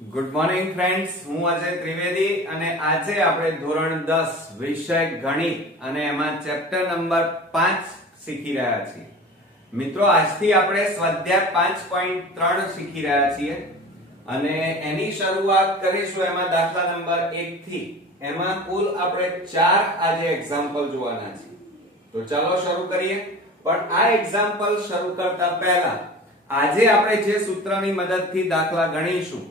Good morning friends, હું અજય ત્રિવેદી અને આજે આપણે ધોરણ 10 વિષય ગણિત અને એમાં ચેપ્ટર નંબર 5 શીખી રહ્યા છીએ. મિત્રો, આજથી આપણે સ્વાધ્યાય 5.3 શીખી રહ્યા છીએ અને એની શરૂઆત કરીશું એમાં દાખલા નંબર 1 થી. એમાં કુલ આપણે 4 આજે એક્ઝામ્પલ જોવાના છે. તો ચાલો શરૂ કરીએ. પણ આ એક્ઝામ્પલ શરૂ કરતા પહેલા આજે આપણે જે સૂત્રની મદદથી દાખલા ગણીશું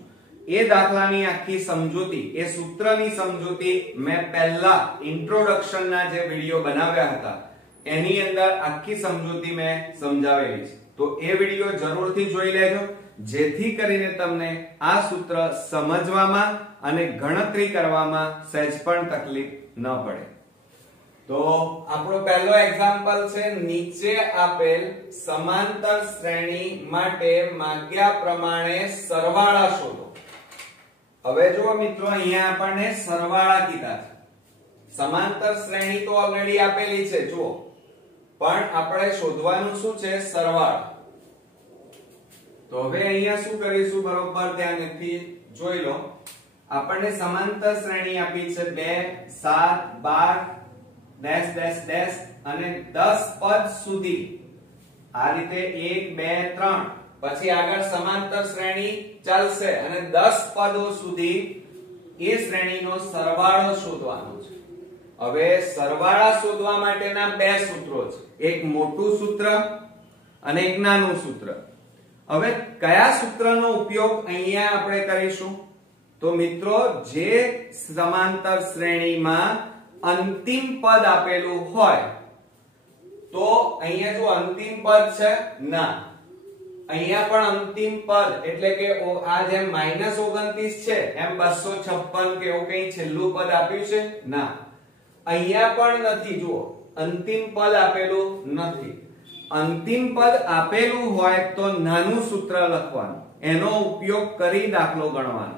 એ દાખલાની આખી સમજૂતી, એ સૂત્રની સમજૂતી મેં પહેલા ઇન્ટ્રોડક્શન ના જે વિડિયો બનાવ્યા હતા એની અંદર આખી સમજૂતી મેં સમજાવેલી છે. તો એ વિડિયો જરૂરથી જોઈ લેજો, જેથી કરીને તમને આ સૂત્ર સમજવામાં અને ગણતરી કરવામાં સહેજ પણ તકલીફ ન પડે. તો આપણો પહેલો એક્ઝામ્પલ છે, નીચે આપેલ સમાંતર શ્રેણી માટે માગ્યા પ્રમાણે સરવાળા શોધો. હવે જુઓ મિત્રો, અહીંયા આપણને સરવાળા કીધા છે. સમાંતર શ્રેણી તો ઓલરેડી આપેલી છે જુઓ, પણ આપણે શોધવાનું શું છે? સરવાળા. તો હવે અહીંયા શું કરીશું, બરોબર ધ્યાનથી જોઈ લો. આપણને સમાંતર શ્રેણી આપી છે 2 7 12 ડેશ ડેશ ડેશ અને 10 પદ સુધી. આ રીતે 1 2 3 પછી આગળ સમાંતર શ્રેણી ચાલશે અને 10 પદો સુધી એ શ્રેણીનો સરવાળો શોધવાનો છે. હવે સરવાળા શોધવા માટેના બે સૂત્રો છે, એક મોટું સૂત્ર અને એક નાનું સૂત્ર. હવે કયા સૂત્રનો ઉપયોગ અહીંયા આપણે કરીશું? તો મિત્રો, જે સમાંતર શ્રેણીમાં અંતિમ પદ આપેલું હોય, તો અહીંયા જો અંતિમ પદ છે ના, અહીંયા પણ અંતિમ પદ એટલે કે આ જેમ -29 છે એમ 256 કે એવું કઈ છેલ્લું પદ આપ્યું છે ના, અહીંયા પણ નથી. જુઓ, અંતિમ પદ આપેલું નથી. અંતિમ પદ આપેલું હોય તો નાનું સૂત્ર લખવાનું, એનો ઉપયોગ કરી દાખલો ગણવાનો.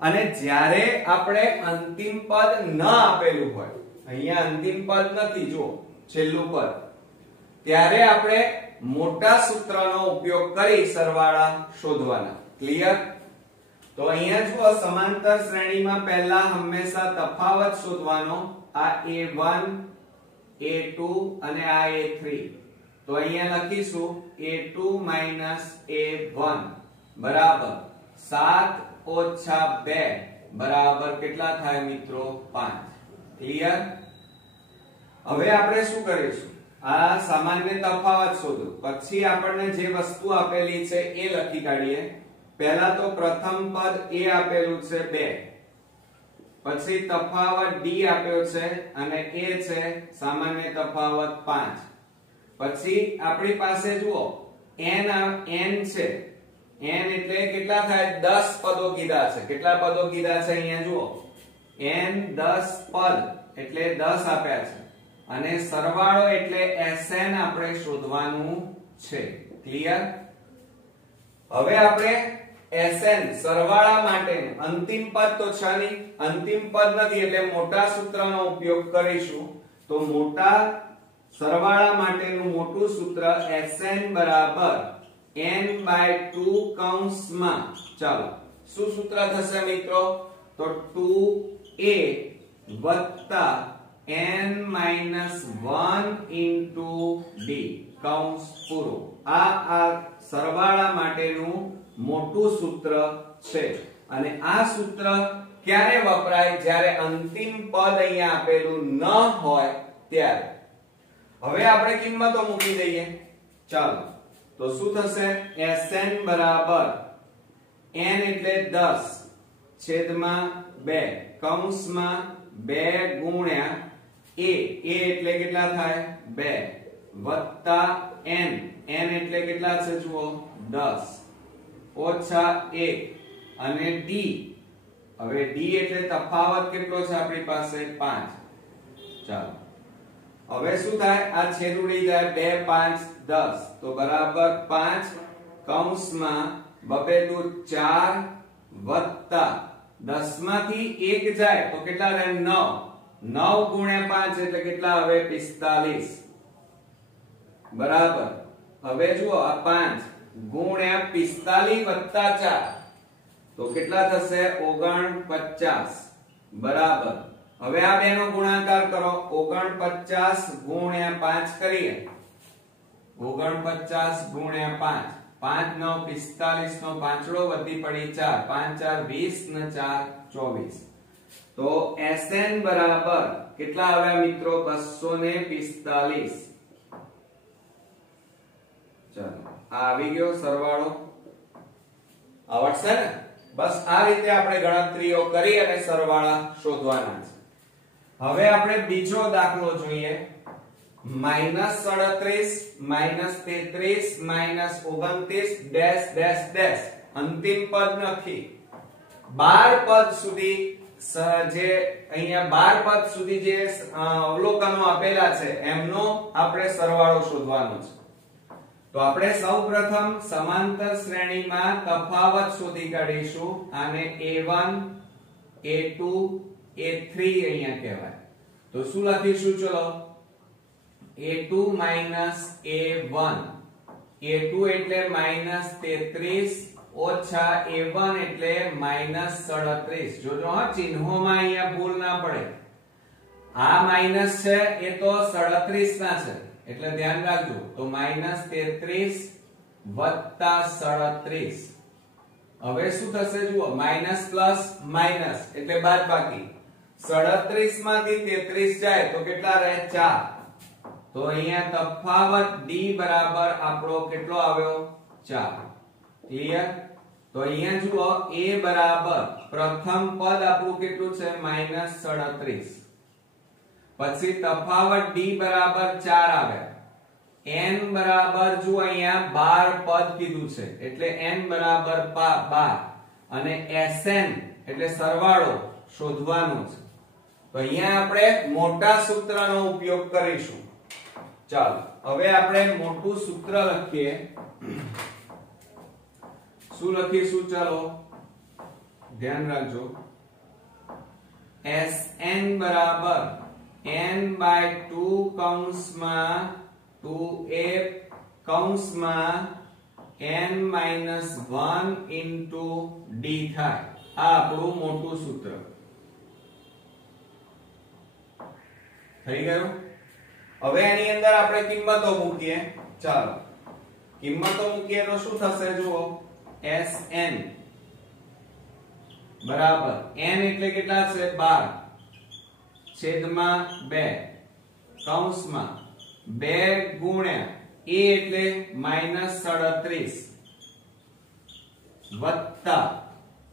અને જ્યારે આપણે અંતિમ પદ ન આપેલું હોય, અહીંયા અંતિમ પદ નથી, જુઓ છેલ્લું પદ, ત્યારે આપણે મોટા સૂત્રનો ઉપયોગ કરી સરવાળા શોધવાના. ક્લિયર? તો અહીંયા જુઓ, સમાંતર શ્રેણીમાં પહેલા હંમેશા તફાવત શોધવાનો. આ a1 a2 અને આ a3. તો અહીંયા લખીશું a2 a1 બરાબર 7 ઓછા 2 બરાબર કેટલા થાય મિત્રો? 5. ક્લિયર? હવે આપણે શું કરીશું? આ સામાન્ય તફાવત શોધો. પછી આપણને જે વસ્તુ આપેલી છે એ લખી કાઢીએ. પહેલા તો પ્રથમ પદ a આપેલું છે 2, પછી તફાવત d આપ્યો છે અને એ છે સામાન્ય તફાવત 5. પછી આપણી પાસે જુઓ n છે. n એટલે કેટલા થાય? 10 પદો કીધા છે. કેટલા પદો કીધા છે અહીંયા જુઓ? n 10 પદ એટલે 10 આપ્યા છે. અને સરવાળો એટલે Sn આપણે શોધવાનું છે. ક્લિયર? હવે આપણે Sn સરવાળા માટેનું અંતિમ પદ તો છે નહીં, અંતિમ પદ નથી એટલે મોટા સૂત્રનો ઉપયોગ કરીશું. તો મોટા સરવાળા માટેનું મોટું સૂત્ર Sn બરાબર n/2 કૌંસમાં. ચાલો, શું સૂત્ર થશે મિત્રો? તો 2a વત્તા n-1 into d કૌંસ પૂરો. આ સરવાળા માટેનું મોટું સૂત્ર છે. અને આ સૂત્ર ક્યારે વપરાય? જ્યારે અંતિમ પદ અહીંયા આપેલું ન હોય ત્યારે. હવે આપણે કિંમતો મૂકી દઈએ. ચાલો, તો શું થશે? Sn બરાબર n એટલે 10 છેદમાં 2 કૌંસમાં 2 ગુણ્યા a એટલે કેટલા થાય? 2 વત્તા n એટલે કેટલા છે જુઓ? 10 ઓછા 1 અને d. હવે d એટલે તફાવત કેટલો છે આપણી પાસે? 5. ચાલો, હવે શું થાય? આ છેદ ઉડી જાય. 2 5 10 તો બરાબર 5 કૌંસમાં 2 દુ 4 વત્તા 10 માંથી 1 જાય તો કેટલા રહે? 9. 9 ગુણ્યા 5 એટલે કેટલા હવે? 45 બરાબર. હવે જુઓ, આ 5 ગુણ્યા 45 વત્તા 4 તો કેટલા થશે 49 બરાબર હવે આ બેનો ગુણાકાર કરો 49 ગુણ્યા 5 કરીએ 49 ગુણ્યા 5 5 9 45 નો પાંચડો વધી પડી 4 5 4 20 ને 4 24 તો SN બરાબર કેટલા આવ્યા મિત્રો 245 ચાલો આ આવી ગયો સરવાળો આવડશે ને બસ આ રીતે આપણે ગણતરીઓ કરી અને સરવાળા શોધવાના છે હવે આપણે બીજો દાખલો જોઈએ -37 -33 -29 ડેશ ડેશ ડેશ અંતિમ પદ નથી 12 પદ સુધી જે અહીંયા 12 પદ સુધી જે અવલોકનો આપેલા છે એમનો આપણે સરવાળો શોધવાનો છે તો આપણે સૌપ્રથમ સમાંતર શ્રેણીમાં તફાવત શોધી કાઢીશું આને A1 A2 A3 અહીંયા કહેવાય તો શું લખીશું ચલો A2 A1 A2 એટલે -33 ઓછા A1 એટલે -37 જોજો હા ચિહ્નોમાં અહીંયા ભૂલ ના પડે આ માઈનસ છે એ તો 37 ના છે એટલે ધ્યાન રાખજો તો -33 વત્તા 37 હવે શું થશે જુઓ માઈનસ પ્લસ માઈનસ એટલે બાદબાકી 37 માંથી 33 જાય તો કેટલા રહે 4 તો અહીંયા તફાવત D બરાબર આપણો કેટલો આવ્યો 4 ક્લિયર તો અહીંયા જુઓ A બરાબર પ્રથમ પદ આપણું કેટલું છે -37 પછી તફાવત D બરાબર 4 આવે n બરાબર જો અહીંયા 12 પદ કીધું છે એટલે n બરાબર 12 અને Sn એટલે સરવાળો શોધવાનો છે તો અહીંયા આપણે મોટા સૂત્રનો ઉપયોગ કરીશું ચાલો હવે આપણે મોટું સૂત્ર લખીએ શું લખીશું ચાલો ધ્યાન રાખજો Sn બરાબર n/2 કૌંસમાં 2a કૌંસમાં n-1 into d થાય આ આપણું મોટું સૂત્ર થઈ ગયું હવે આની અંદર આપણે કિંમતો મૂકીએ ચાલો કિંમતો મૂકીએ તો શું થશે જુઓ Sn બરાબર n એટલે કેટલા છે 12 છેદમાં 2 કૌંસમાં 2 ગુણ્યા a એટલે -37 વત્તા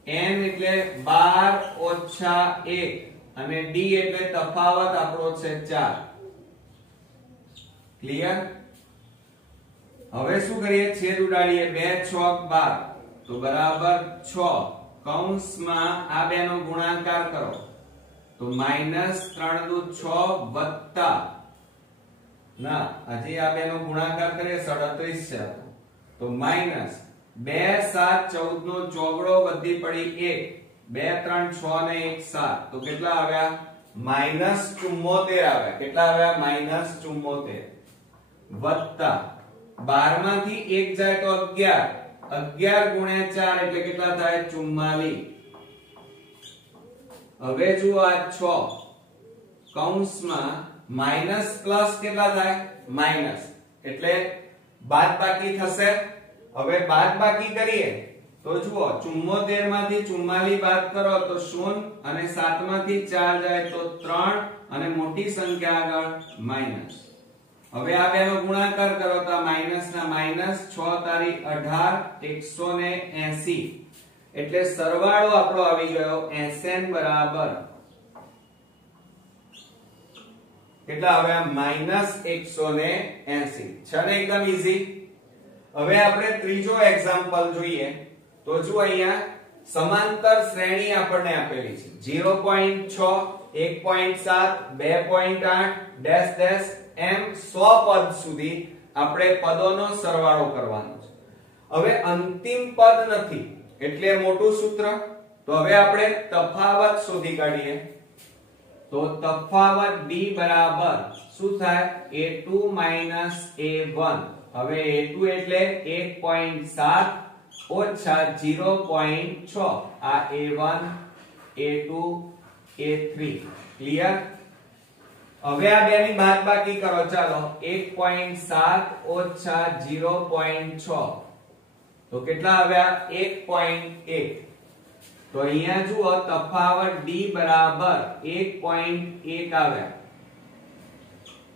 n એટલે 12 ઓછા 1 અને d એટલે તફાવત આપણો છે 4 ક્લિયર હવે શું કરીએ છેદ ઉડાડીએ 2 6 12 તો બરાબર 6 કૌંસમાં આ બેનો ગુણાકાર કરો તો -3 દુ 6 વત્તા ના હજી આ બેનો ગુણાકાર કરીએ 37 છે તો -2 7 14 નો ચોગડો વધી પડી 1 2 3 6 ને 1 7 તો કેટલા આવ્યા -74 આવ્યા કેટલા આવ્યા -74 વત્તા 12 માંથી 1 જાય તો 11 11 ગુણ્યા 4 એટલે કેટલા થાય 44 હવે જુઓ આ 6 કૌંસમાં માઈનસ પ્લસ કેટલા થાય માઈનસ એટલે બાદબાકી થશે હવે બાદબાકી કરીએ તો જુઓ 74 માંથી 44 બાદ કરો તો 0 અને 7 માંથી 4 જાય તો 3 અને મોટી સંખ્યા આગળ માઈનસ હવે આ બેનો ગુણાકાર કરો તો માઈનસ ના માઈનસ 6 તારી 18 180 એટલે સરવાળો આપણો આવી ગયો Sn બરાબર કેટલા આવ્યા -180 છે ને એકદમ ઈઝી હવે આપણે ત્રીજો એક્ઝામ્પલ જોઈએ તો જો અહીંયા સમાંતર શ્રેણી આપણને આપેલી છે 0.6 1.7 2.8 ડેશ ડેશ એમ 100 પદ સુધી આપણે પદોનો સરવાળો કરવાનો છે હવે અંતિમ પદ નથી એટલે મોટું સૂત્ર તો હવે આપણે તફાવત શોધી કાઢીએ તો તફાવત D બરાબર શું થાય A2 A1 હવે A2 એટલે 1.7 ઓછા 0.6 આ A1 A2 A3 ક્લિયર। હવે આ બેની બાદબાકી કરો ચાલો 1.7 ઓછા 0.6 તો કેટલા આવ્યા 1.1 તો અહીંયા જુઓ તફાવત D બરાબર 1.1 આવ્યા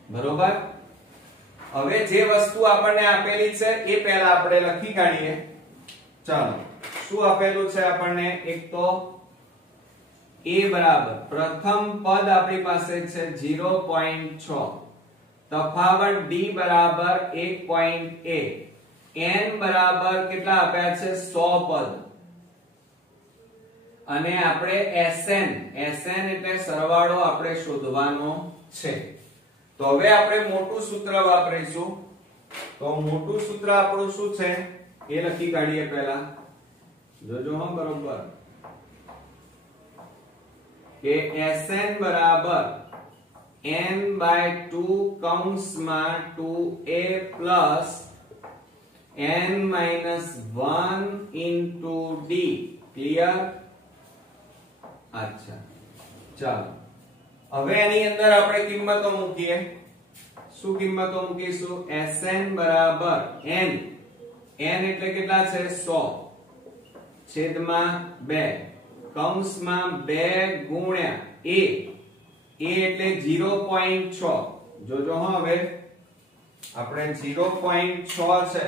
બરોબર। હવે જે વસ્તુ આપણને આપેલી છે એ પહેલા આપણે લખી કાઢીએ ચાલો શું આપેલું છે આપણને એક તો a બરાબર પ્રથમ પદ આપણી પાસે છે 0.6 તફાવત d બરાબર 1.1 n બરાબર કેટલા આપ્યા છે 100 પદ અને આપણે sn એટલે સરવાળો આપણે શોધવાનો છે। તો હવે આપણે મોટું સૂત્ર વાપરીશું તો મોટું સૂત્ર આપણું શું છે એ લખી કાઢીએ પહેલા જોજો હા બરોબર કે sn બરાબર n/2 કૌંસમાં 2a plus n-1 into d clear. અચ્છા ચાલો હવે એની અંદર આપણે કિંમતો મૂકીએ શું કિંમતો મૂકીશું sn બરાબર n એટલે કેટલા છે 100 છેદમાં 2 કૌંસમાં 2 ગુણ્યા a એટલે 0.6 જોજો હા હવે આપણે 0.6 છે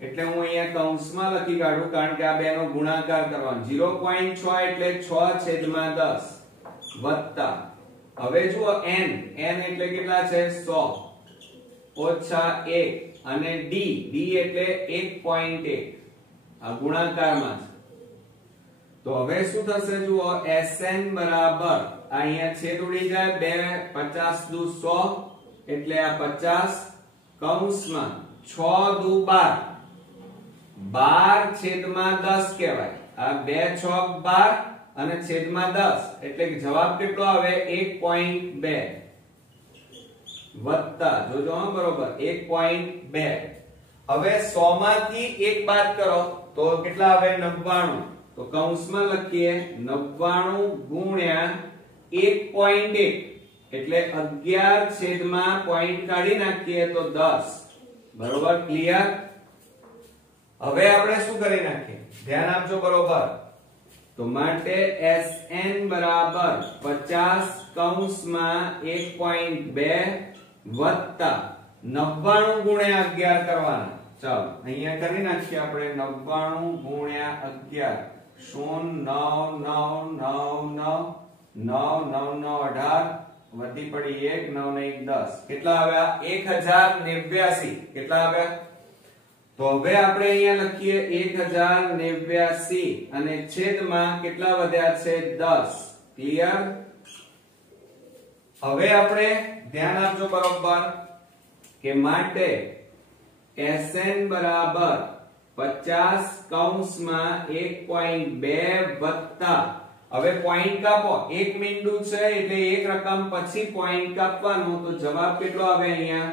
એટલે હું અહીંયા કૌંસમાં લખી કાઢું કારણ કે આ બેનો ગુણાકાર કરવાનો 0.6 એટલે 6 છેદમાં 10 વત્તા હવે જુઓ n એટલે કેટલા છે 100 ઓછા 1 અને d એટલે 1.1 આ ગુણાકારમાં છે તો હવે શું થશે જુઓ sn બરાબર અહીંયા છેદ ઉડી જાય 2 50 દુ 100 એટલે આ 50 કૌંસમાં 6 દુ 12 12 છેદમાં 10 કહેવાય આ 2 6 12 અને છેદમાં 10 એટલે કે જવાબ કેટલો આવે 1.2 વત્તા જોજો હા બરોબર 1.2 હવે 100 માંથી 1 બાદ કરો તો કેટલા આવે 99 તો કૌંસમાં લખીએ 99 ગુણ્યા 1.1 એટલે 11 છેદમાં પોઈન્ટ કાઢી નાખીએ તો 10 બરોબર ક્લિયર। હવે આપણે શું કરી નાખીએ ધ્યાન આપજો બરોબર તો માટે sn બરાબર 50 કૌંસમાં 1.2 વત્તા 99 ગુણ્યા 11 કરવાના ચાલો અહીંયા કરી નાખીએ આપણે 99 ગુણ્યા 11 0 9 9 9 9 9 9 18 વધી પડી 1 9 ને 1 10 કેટલા આવ્યા 1089 કેટલા આવ્યા તો હવે આપણે અહીંયા લખીએ 1089 અને છેદમાં કેટલા વધ્યા છે 10 ક્લિયર। હવે આપણે ધ્યાન આપજો બરોબર કે માટે sn બરાબર 50 કૌંસમાં 1.2 વત્તા હવે પોઈન્ટ કાપો એક મીંડું છે એટલે એક રકમ પછી પોઈન્ટ કાપવાનું તો જવાબ કેટલો આવે અહીંયા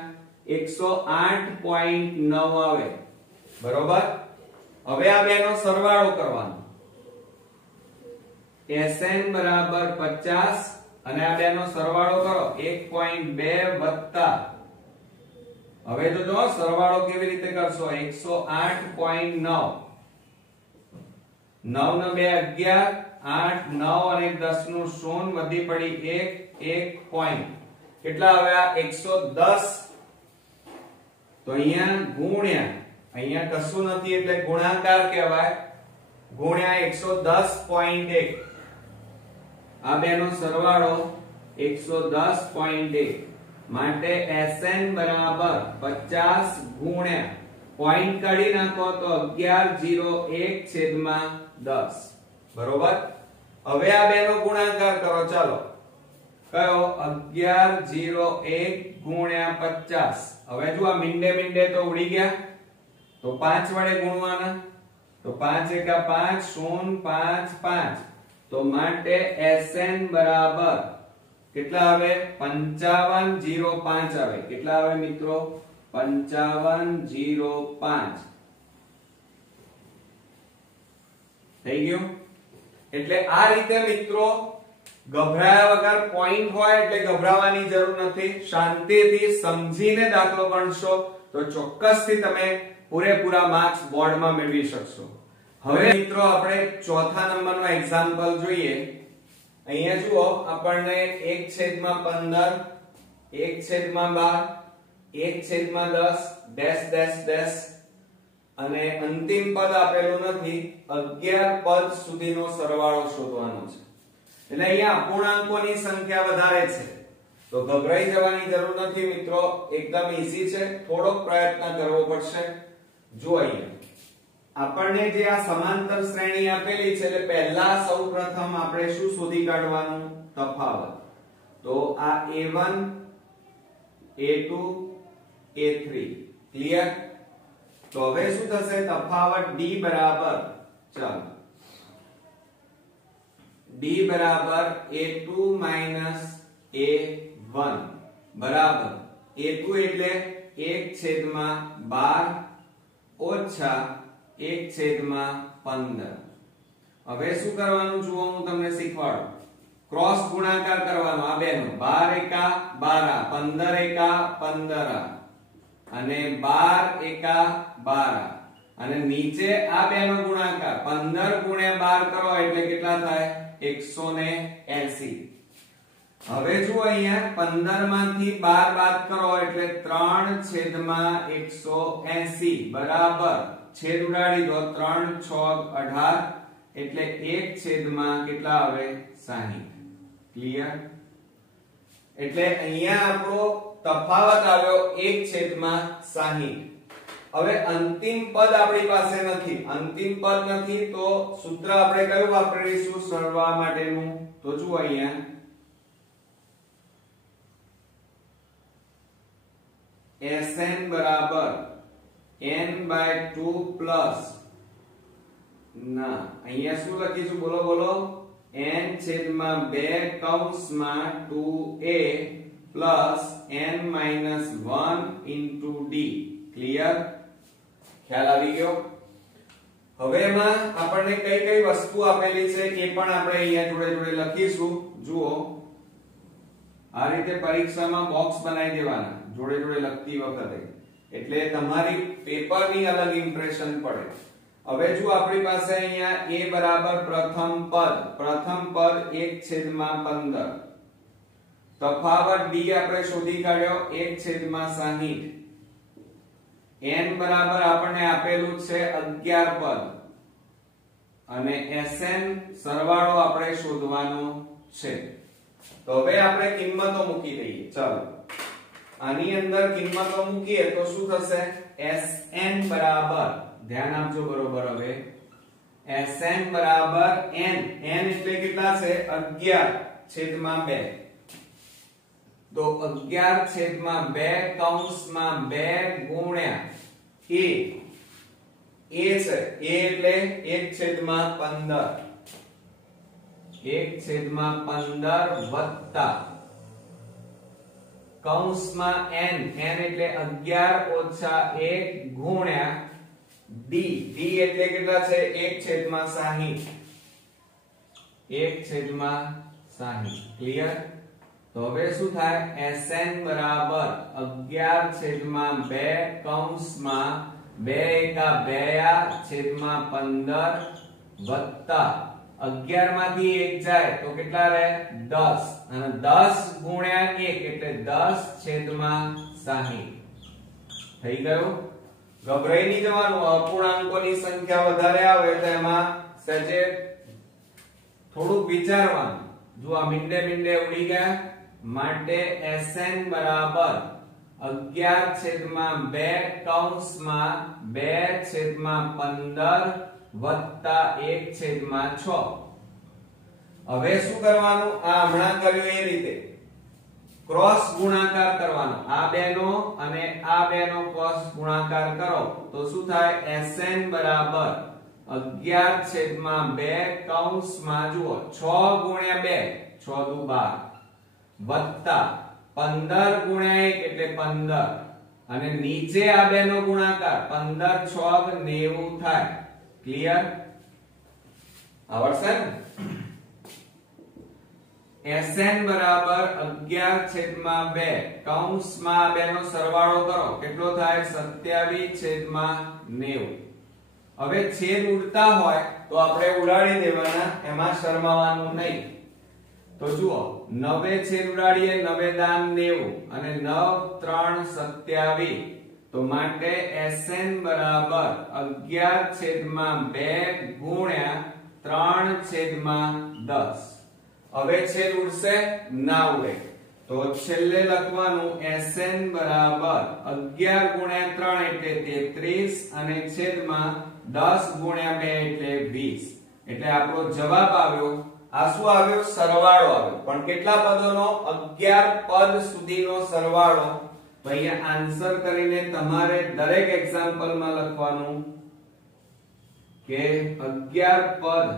108.9 આવે બરોબર। હવે આ બેનો સરવાળો કરવાનો sn બરાબર 50 અને આ બેનો સરવાળો કરો 1.2 વત્તા હવે તો જો સરવાળો કેવી રીતે કરશો 108.9 9 ને 2 11 8 9 અને 10 નું શૂન વધી પડી 1 પોઈન્ટ કેટલા આવ્યા 110 તો અહીંયા ગુણ્યા અહીંયા કશું નથી એટલે ગુણાકાર કહેવાય ગુણ્યા 110.1 આ બેનો સરવાળો 110.1 માટે sn બરાબર 50 ગુણ્યા પોઈન્ટ કાઢી નાખો તો 1101 છેદમાં 10 બરોબર। હવે આ બેનો ગુણાકાર કરો ચાલો કયો 1101 ગુણ્યા 50 હવે જો આ મીંડે તો ઉડી ગયા તો 5 વડે ગુણવાના તો 5 એકા 5 0 5 5 તો માટે sn બરાબર કેટલા આવે 5505 આવે કેટલા આવે મિત્રો 5505 થઈ ગયું? એટલે આ રીતે મિત્રો ગભરાયા વગર પોઈન્ટ હોય એટલે ગભરાવાની જરૂર નથી. શાંતિથી સમજીને દાખલો ગણશો તો ચોક્કસથી તમે પૂરેપૂરા માર્ક્સ બોર્ડમાં મેળવી શકશો. હવે મિત્રો આપણે ચોથા નંબરનો એક્ઝામ્પલ જોઈએ. અહીંયા જુઓ આપણને 1/15 1/12 1/10 ડેશ ડેશ ડેશ અને અંતિમ પદ આપેલું નથી, 11 પદ સુધીનો સરવાળો શોધવાનો છે. એટલે અહીંયા અપૂર્ણાંકોની સંખ્યા વધારે છે તો ગભરાઈ જવાની જરૂર નથી મિત્રો, એકદમ ઈઝી છે. થોડોક પ્રયત્ન કરવો પડશે. જો અહીંયા આપણને જે આ સમાંતર શ્રેણી આપેલી છે એટલે પહેલા સૌપ્રથમ આપણે શું શોધી કાઢવાનું? તફાવત. તો આ A1 A2 A3 ક્લિયર? તો હવે શું થશે? તફાવત D બરાબર, ચાલો D બરાબર A2 A1 બરાબર A2 એટલે 1/12 ઓછા 1/15. હવે શું કરવાનું જુઓ, હું તમને શીખવાડું. ક્રોસ ગુણાકાર કરવાનો આ બેનો. 12 એકા 12, 15 એકા 15 અને 12 એકા 12 અને નીચે આ બેનો ગુણાકાર 15 ગુણ્યા 12 કરો એટલે કેટલા થાય? 180. હવે જુઓ અહીંયા 15 માંથી 12 બાદ કરો એટલે 3/180 બરાબર છેદ ઉડાડી દો, 3 6 18 એટલે 1 કેટલા આવે? 60. ક્લિયર? એટલે અહીંયા આપણો તફાવત આવ્યો 1/60. હવે અંતિમ પદ આપણી પાસે નથી. અંતિમ પદ નથી તો સૂત્ર આપણે કયું વાપરીશું સરવા માટેનું? તો જુઓ અહીંયા Sn બરાબર n/2 પ્લસ ના અહીંયા શું લખીશું? બોલો બોલો. n/2 કૌંસમાં 2a plus n-1 into d. Clear? ખ્યાલ આવી ગયો? હવે એમાં આપણને કઈ કઈ વસ્તુ આપેલી છે એ પણ આપણે અહીંયા જોડે જોડે લખીશું. જુઓ આ રીતે પરીક્ષામાં બોક્સ બનાવી દેવાના જોડે જોડે લખતી વખતે, એટલે તમારી પેપરની અલગ ઇમ્પ્રેશન પડે. હવે જો આપણી પાસે અહીંયા a બરાબર પ્રથમ પદ 1/15. તફાવત d આપણે શોધી કાઢ્યો 1/60. n બરાબર આપણને આપેલું છે 11 પદ અને Sn સરવાળો આપણે શોધવાનો છે. તો હવે આપણે કિંમતો મૂકી દઈએ. ચાલો આની અંદર કિંમતો મૂકીએ તો શું થશે? Sn બરાબર, ધ્યાન આપજો બરોબર. હવે Sn બરાબર n એટલે કેટલા છે? 11/2. તો 11/2 કૌંસમાં 2 ગુણ્યા a. a છે a એટલે 1/15. 1/15 વત્તા કૌંસમાં n એટલે 11 ઓછા 1 ગુણ્યા d. d એટલે કેટલા છે? 1/60. 1/60. ક્લિયર? તો હવે શું થાય? Sn બરાબર 11/2 કૌંસમાં 2 એકા 2/15 વત્તા 11 માંથી 1 જાય તો કેટલા રહે? 10 અને 10 ગુણ્યા 1 એટલે 10/60. થઈ ગયું? ગભરાઈ નહીં જવાનું. અપૂર્ણાંકોની સંખ્યા વધારે આવે તો એમાં સહેજે થોડુંક વિચારવાનું. જો આ મીંડે ઉડી ગયા માટે Sn બરાબર 11/2 કૌંસમાં 2/15 વત્તા 1/6. હવે શું કરવાનું? આ હમણાં કર્યું એ રીતે ક્રોસ ગુણાકાર કરવાનો. આ બેનો અને આ બેનો ક્રોસ ગુણાકાર કરો તો શું થાય? Sn બરાબર 11/2 કૌંસમાં જુઓ 6 ગુણ્યા 2 6 દુ 12 વત્તા 15 ગુણ્યા 1 એટલે 15 અને નીચે આ બેનો ગુણાકાર 15 6 90 થાય. ક્લિયર? આવડશે ને? Sn બરાબર 11/2 કૌંસમાં બેનો સરવાળો કરો કેટલો થાય 27/90. હવે છેદ ઉડતા હોય તો આપણે ઉડાડી દેવાના, એમાં શરમાવાનું નહીં. તો જુઓ 9 છેદ ઉડાડીએ 9 દાન 90 અને 9 3 27. તો માટે Sn બરાબર 11/2 ગુણ્યા 3/10. હવે છેદ ઉડશે ના ઉડે તો છેલ્લે લખવાનું Sn બરાબર 11 ગુણ્યા 3 એટલે 33 અને છેદમાં 10 ગુણ્યા 2 એટલે 20. એટલે આપણો જવાબ આવ્યો, આ શું આવ્યો? સરવાળો આવ્યો. પણ કેટલા પદોનો? 11 પદ સુધીનો સરવાળો. તો અહીંયા આન્સર કરીને તમારે દરેક એક્ઝામ્પલમાં લખવાનું કે 11 પદ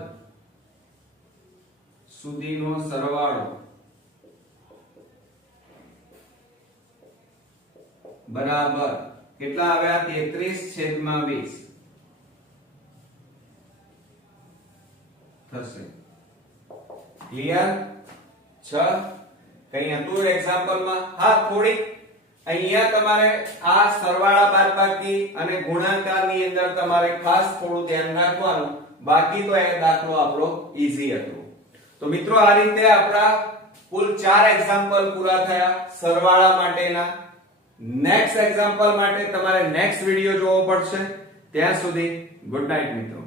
સુધીનો સરવાળો બરાબર કેટલા આવ્યા? 33/20 થશે. ક્લિયર છે? કઈ હતું એક્ઝામ્પલમાં? હા, થોડીક અહીંયા તમારે આ સરવાળા બાદબાકી અને ગુણાકારની અંદર તમારે ખાસ થોડું ધ્યાન રાખવાનું. બાકી તો એ દાખલો આપણો ઈઝી હતો. તો મિત્રો આ રીતે આપણા કુલ 4 એક્ઝામ્પલ પૂરા થયા સરવાળા માટેના. નેક્સ્ટ એક્ઝામ્પલ માટે તમારે નેક્સ્ટ વિડિયો જોવો પડશે. ત્યાં સુધી ગુડ નાઈટ મિત્રો.